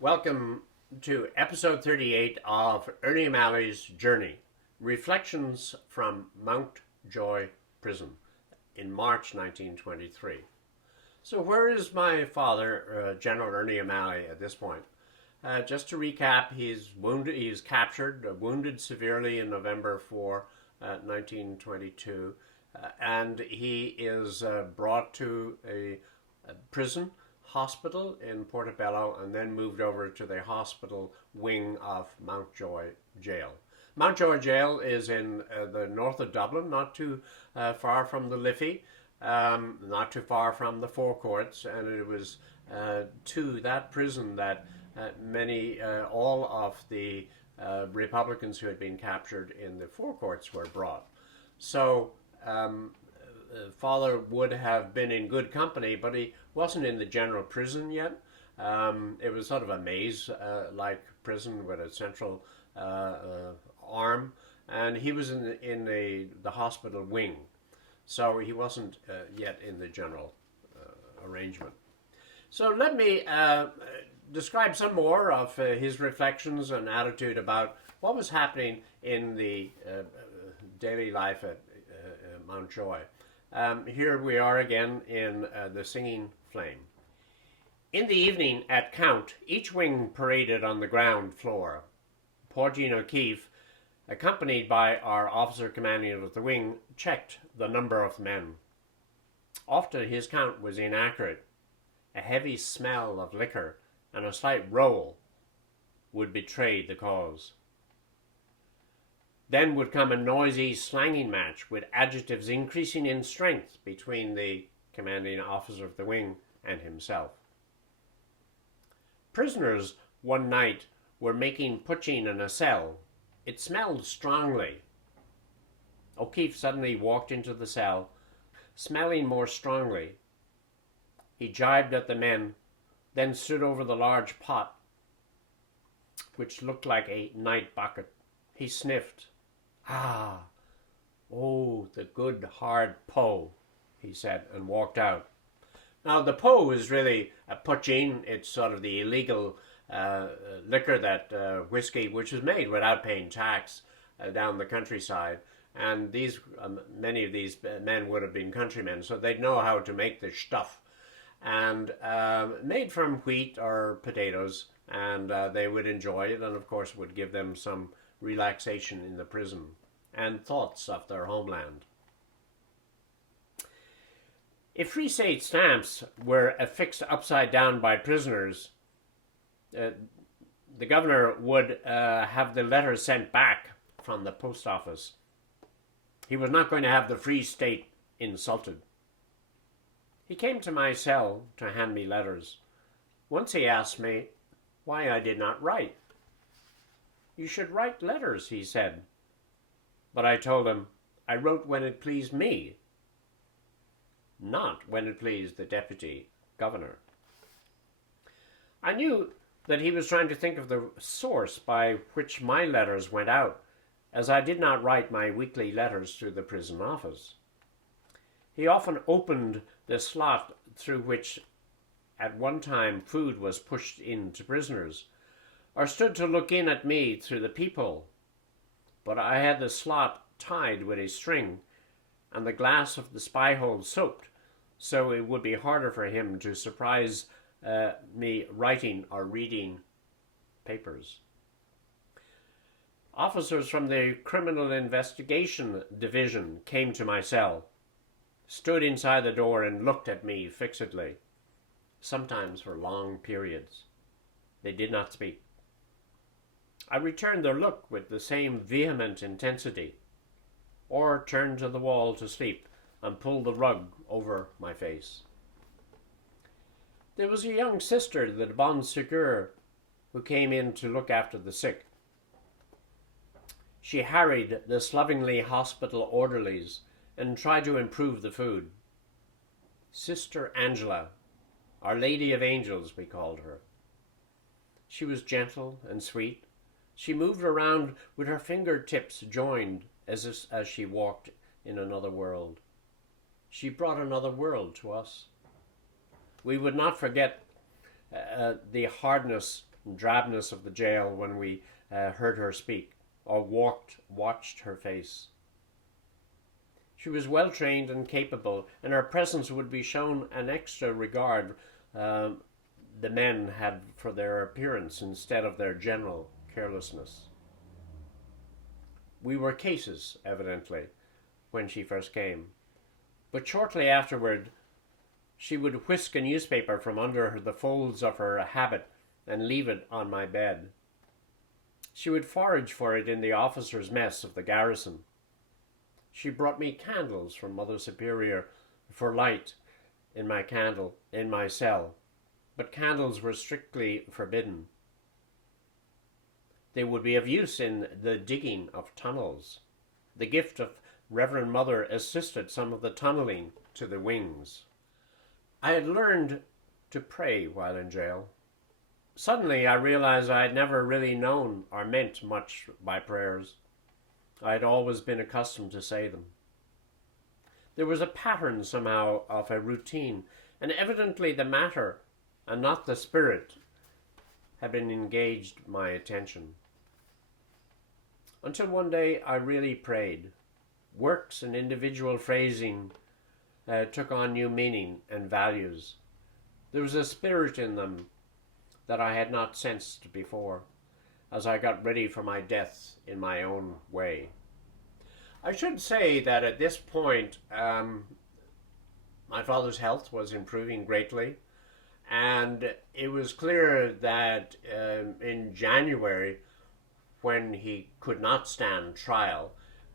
Welcome to episode 38 of Ernie O'Malley's Journey, Reflections from Mountjoy Prison in March 1923. So where is my father, General Ernie O'Malley, at this point? Just to recap, he's wounded. He's captured, wounded severely in November 4, 1922, and he is brought to a prison hospital in Portobello and then moved over to the hospital wing of Mountjoy Jail. Mountjoy Jail is in the north of Dublin, not too far from the Liffey, not too far from the Four Courts, and it was to that prison that all of the Republicans who had been captured in the Four Courts were brought. So father would have been in good company, but he wasn't in the general prison yet. It was sort of a maze-like prison with a central arm, and he was in the hospital wing, so he wasn't yet in the general arrangement. So let me describe some more of his reflections and attitude about what was happening in the daily life at Mountjoy. Here we are again in the Singing Flame. In the evening at Count, each wing paraded on the ground floor. Porgin O'Keefe, accompanied by our officer commanding of the wing, checked the number of men. Often his count was inaccurate. A heavy smell of liquor and a slight roll would betray the cause. Then would come a noisy slanging match with adjectives increasing in strength between the commanding officer of the wing and himself. Prisoners one night were making poaching in a cell. It smelled strongly. O'Keefe suddenly walked into the cell, smelling more strongly. He jibed at the men, then stood over the large pot, which looked like a night bucket. He sniffed. "Ah, oh, the good hard po," he said, and walked out. Now, the po is really a poaching. It's sort of the illegal liquor, that whiskey, which is made without paying tax down the countryside. And many of these men would have been countrymen, so they'd know how to make the stuff. And made from wheat or potatoes, and they would enjoy it, and of course would give them some relaxation in the prison and thoughts of their homeland. If Free State stamps were affixed upside down by prisoners, the governor would have the letters sent back from the post office. He was not going to have the Free State insulted. He came to my cell to hand me letters. Once he asked me why I did not write. "You should write letters," he said. But I told him I wrote when it pleased me, not when it pleased the deputy governor. I knew that he was trying to think of the source by which my letters went out, as I did not write my weekly letters through the prison office. He often opened the slot through which at one time food was pushed in to prisoners, or stood to look in at me through the peephole. But I had the slot tied with a string and the glass of the spy hole soaked, so it would be harder for him to surprise me writing or reading papers. Officers from the Criminal Investigation Division came to my cell, stood inside the door and looked at me fixedly, sometimes for long periods. They did not speak. I returned their look with the same vehement intensity, or turned to the wall to sleep and pulled the rug over my face. There was a young sister, the bon secours, who came in to look after the sick. She harried the slovenly hospital orderlies and tried to improve the food. Sister Angela, Our Lady of Angels, we called her. She was gentle and sweet. She moved around with her fingertips joined as she walked in another world. She brought another world to us. We would not forget the hardness and drabness of the jail when we heard her speak or watched her face. She was well trained and capable, and her presence would be shown an extra regard the men had for their appearance instead of their general carelessness. We were cases, evidently, when she first came, but shortly afterward she would whisk a newspaper from under the folds of her habit and leave it on my bed. She would forage for it in the officers' mess of the garrison. She brought me candles from Mother Superior for light in my cell, but candles were strictly forbidden. They would be of use in the digging of tunnels. The gift of Reverend Mother assisted some of the tunneling to the wings. I had learned to pray while in jail. Suddenly I realized I had never really known or meant much by prayers. I had always been accustomed to say them. There was a pattern somehow of a routine, and evidently the matter, and not the spirit, had been engaged my attention. Until one day I really prayed. Works and individual phrasing took on new meaning and values. There was a spirit in them that I had not sensed before, as I got ready for my death in my own way. I should say that at this point, my father's health was improving greatly, and it was clear that in January, when he could not stand trial,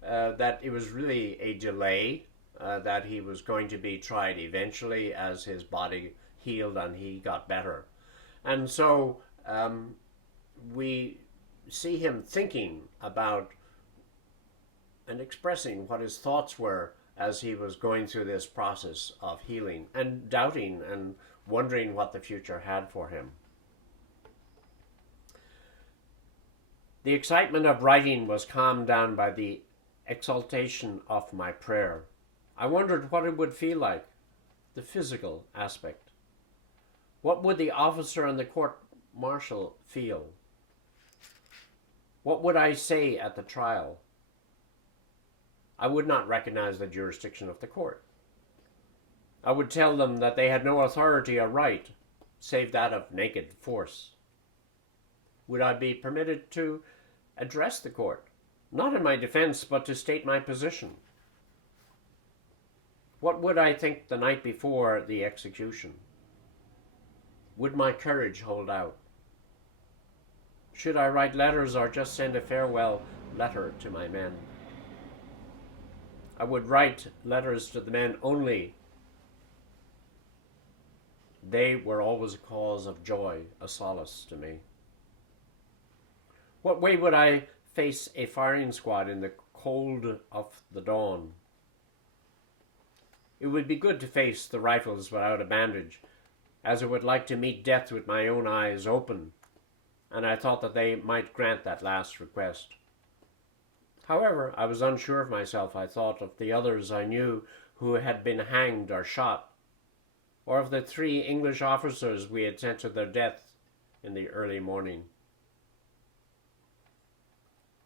that it was really a delay, that he was going to be tried eventually as his body healed and he got better. And so we see him thinking about and expressing what his thoughts were as he was going through this process of healing, and doubting and wondering what the future had for him. The excitement of writing was calmed down by the exaltation of my prayer. I wondered what it would feel like, the physical aspect. What would the officer and the court-martial feel? What would I say at the trial? I would not recognize the jurisdiction of the court. I would tell them that they had no authority or right, save that of naked force. Would I be permitted to address the court, not in my defense, but to state my position? What would I think the night before the execution? Would my courage hold out? Should I write letters or just send a farewell letter to my men? I would write letters to the men only. They were always a cause of joy, a solace to me. What way would I face a firing squad in the cold of the dawn? It would be good to face the rifles without a bandage, as I would like to meet death with my own eyes open, and I thought that they might grant that last request. However, I was unsure of myself. I thought of the others I knew who had been hanged or shot, or of the 3 English officers we had sent to their death in the early morning.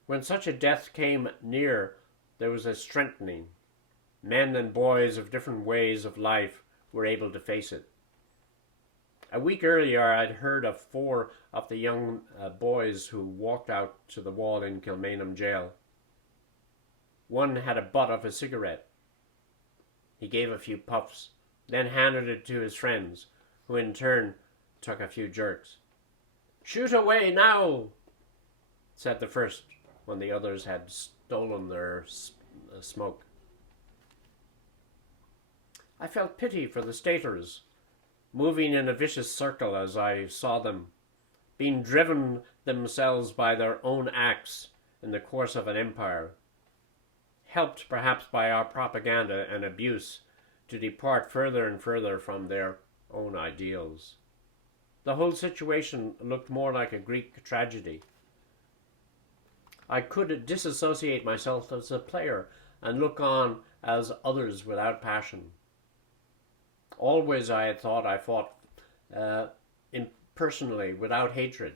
When such a death came near, there was a strengthening. Men and boys of different ways of life were able to face it. A week earlier, I'd heard of 4 of the young boys who walked out to the wall in Kilmainham jail. One had a butt of a cigarette. He gave a few puffs, then handed it to his friends, who in turn took a few jerks. "Shoot away now," said the first, when the others had stolen their smoke. I felt pity for the staters, moving in a vicious circle as I saw them, being driven themselves by their own acts in the course of an empire, helped perhaps by our propaganda and abuse to depart further and further from their own ideals. The whole situation looked more like a Greek tragedy. I could disassociate myself as a player and look on as others without passion. Always I had thought I fought impersonally, without hatred,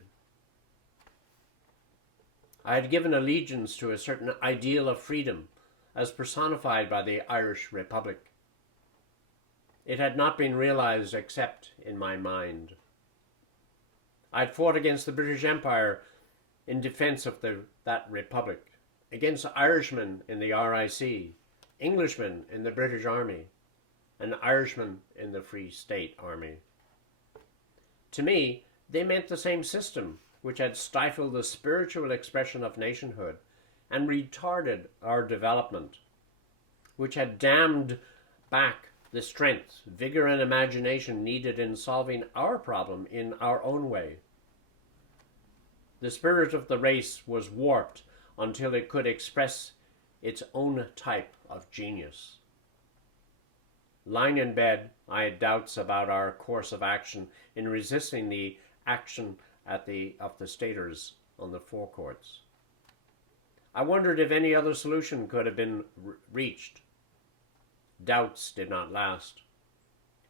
I had given allegiance to a certain ideal of freedom, as personified by the Irish Republic. It had not been realized except in my mind. I had fought against the British Empire in defense of that republic, against Irishmen in the RIC, Englishmen in the British Army, and Irishmen in the Free State Army. To me, they meant the same system, which had stifled the spiritual expression of nationhood and retarded our development, which had dammed back the strength, vigor, and imagination needed in solving our problem in our own way. The spirit of the race was warped until it could express its own type of genius. Lying in bed, I had doubts about our course of action in resisting the action of the staters on the forecourts. I wondered if any other solution could have been reached. Doubts did not last.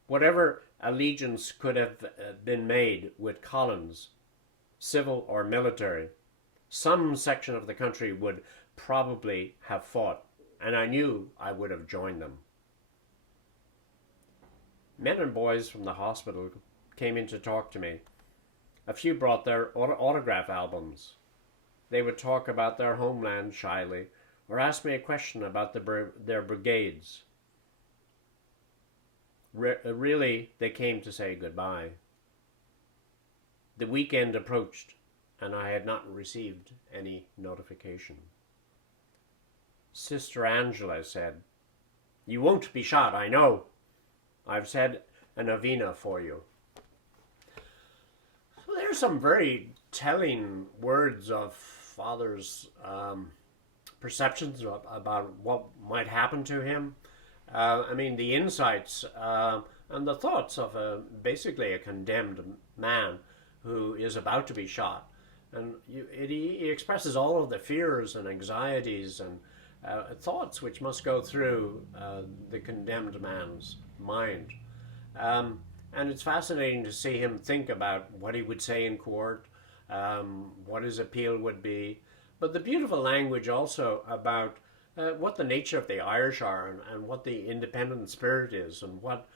Whatever allegiance could have been made with Collins, civil or military, some section of the country would probably have fought, and I knew I would have joined them. Men and boys from the hospital came in to talk to me. A few brought their autograph albums. They would talk about their homeland shyly, or ask me a question about their brigades. Really, they came to say goodbye. The weekend approached, and I had not received any notification. Sister Angela said, "You won't be shot, I know. I've said a novena for you." So there's some very telling words of Father's perceptions about what might happen to him. The insights and the thoughts of basically a condemned man who is about to be shot. And he expresses all of the fears and anxieties and thoughts which must go through the condemned man's mind. And it's fascinating to see him think about what he would say in court, what his appeal would be, but the beautiful language also about what the nature of the Irish are and what the independent spirit is and what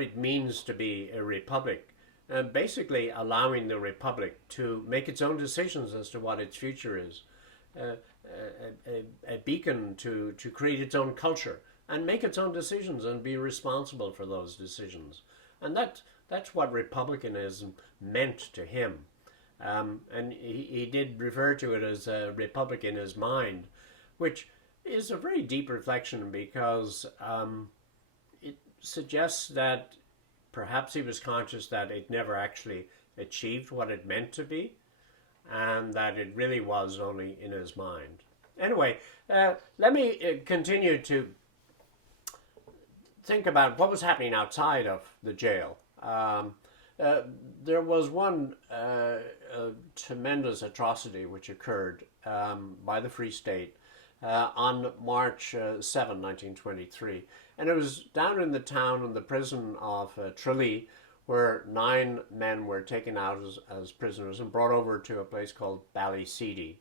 it means to be a republic. Basically allowing the republic to make its own decisions as to what its future is, a beacon to create its own culture and make its own decisions and be responsible for those decisions. And that's what republicanism meant to him. And he did refer to it as a republic in his mind, which is a very deep reflection because it suggests that perhaps he was conscious that it never actually achieved what it meant to be, and that it really was only in his mind. Anyway, let me continue to think about what was happening outside of the jail. There was one tremendous atrocity which occurred by the Free State on March 7, 1923. And it was down in the town, in the prison of Tralee, where 9 men were taken out as prisoners and brought over to a place called Ballyseedy.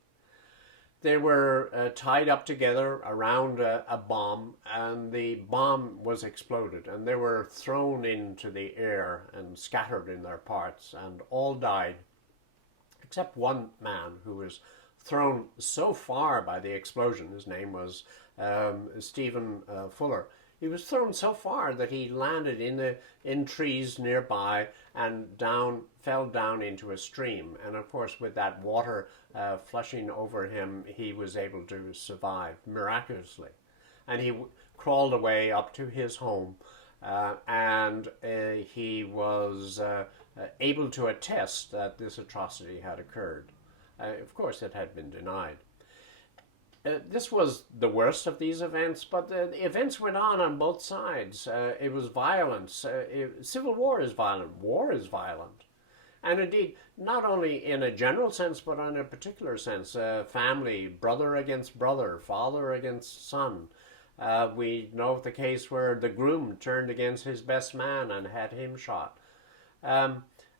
They were tied up together around a bomb, and the bomb was exploded, and they were thrown into the air and scattered in their parts, and all died, except one man who was thrown so far by the explosion. His name was Stephen Fuller. He was thrown so far that he landed in trees nearby and fell down into a stream. And of course, with that water flushing over him, he was able to survive miraculously. And he crawled away up to his home, and he was able to attest that this atrocity had occurred. Of course, it had been denied. This was the worst of these events, but the events went on both sides. It was violence. Civil war is violent. War is violent. And indeed, not only in a general sense, but in a particular sense, family, brother against brother, father against son. We know of the case where the groom turned against his best man and had him shot.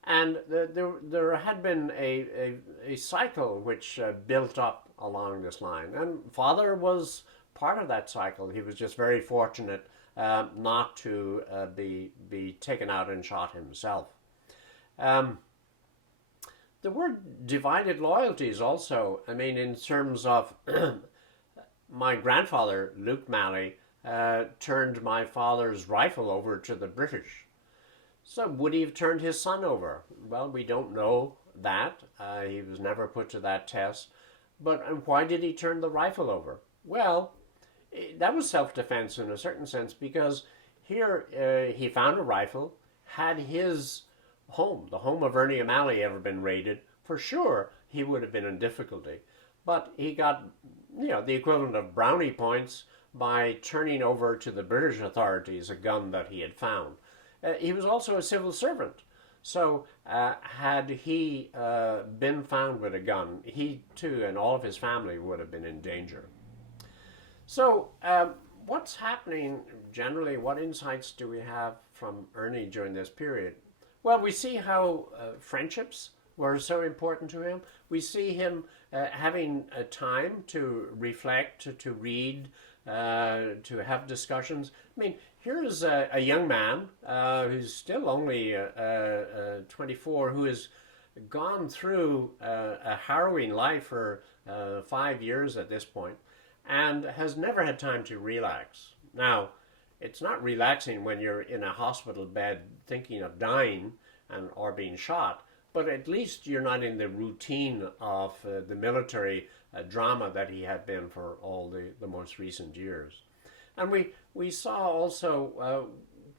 And there had been a cycle which built up along this line. And father was part of that cycle. He was just very fortunate not to be taken out and shot himself. Um, the word divided loyalties also, I mean, in terms of my grandfather, Luke Malley, turned my father's rifle over to the British. So would he have turned his son over? Well, we don't know that. He was never put to that test. But why did he turn the rifle over? Well, that was self-defense in a certain sense, because here he found a rifle. Had his home, the home of Ernie O'Malley, ever been raided, for sure he would have been in difficulty. But he got, the equivalent of brownie points by turning over to the British authorities a gun that he had found. He was also a civil servant. So had he been found with a gun, he too and all of his family would have been in danger. So what's happening generally? What insights do we have from Ernie during this period? Well, we see how friendships were so important to him. We see him having a time to reflect, to read, to have discussions. I mean, here's a young man who's still only 24, who has gone through a harrowing life for 5 years at this point, and has never had time to relax. Now, it's not relaxing when you're in a hospital bed thinking of dying or being shot, but at least you're not in the routine of the military drama that he had been for all the most recent years. And we saw also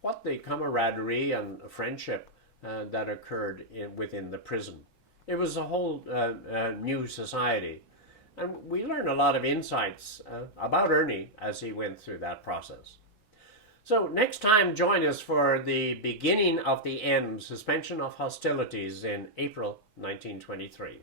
what the camaraderie and friendship that occurred within the prison. It was a whole new society. And we learned a lot of insights about Ernie as he went through that process. So next time, join us for the beginning of the end, suspension of hostilities in April 1923.